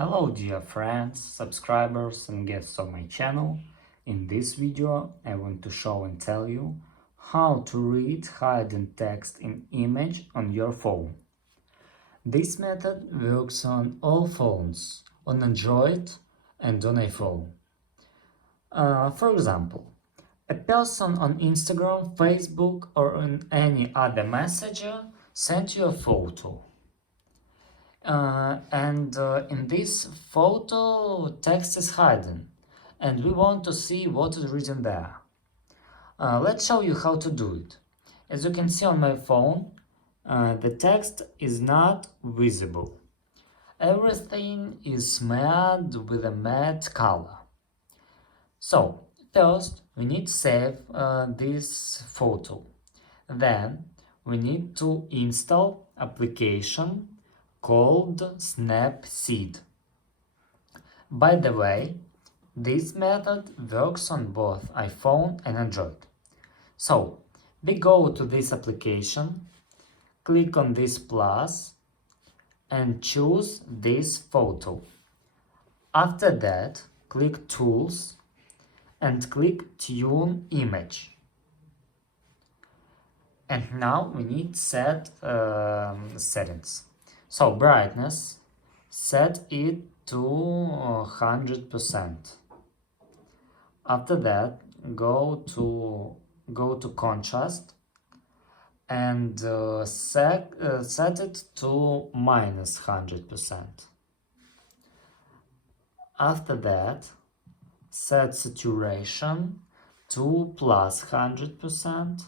Hello dear friends, subscribers and guests of my channel. In this video I want to show and tell you how to read hidden text in image on your phone. This method works on all phones, on Android and on iPhone. For example, a person on Instagram, Facebook or on any other messenger sent you a photo. In this photo, text is hidden, and we want to see what is written there. Let's show you how to do it. As you can see on my phone, the text is not visible. Everything is smeared with a matte color. So, first we need to save this photo. Then we need to install application called Snapseed. By the way, this method works on both iPhone and Android. So, we go to this application, click on this plus and choose this photo. After that, click Tools and click Tune Image. And now we need set settings. So brightness, set it to 100%. After that, go to contrast and set it to -100%. After that, set saturation to +100%.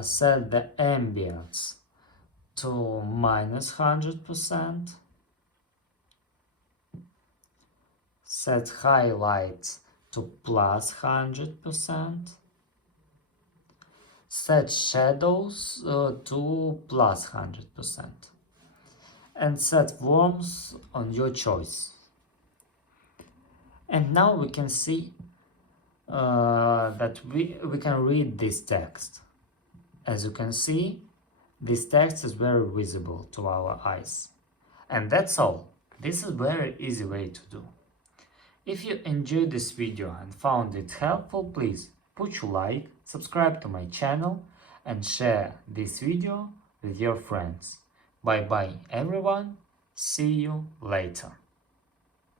Set the ambience to -100%. Set highlights to +100%. Set shadows to +100%. And set warmth on your choice. And now we can see that we can read this text. As you can see, this text is very visible to our eyes. And that's all. This is a very easy way to do. If you enjoyed this video and found it helpful, please put your like, subscribe to my channel and share this video with your friends. Bye bye everyone, see you later.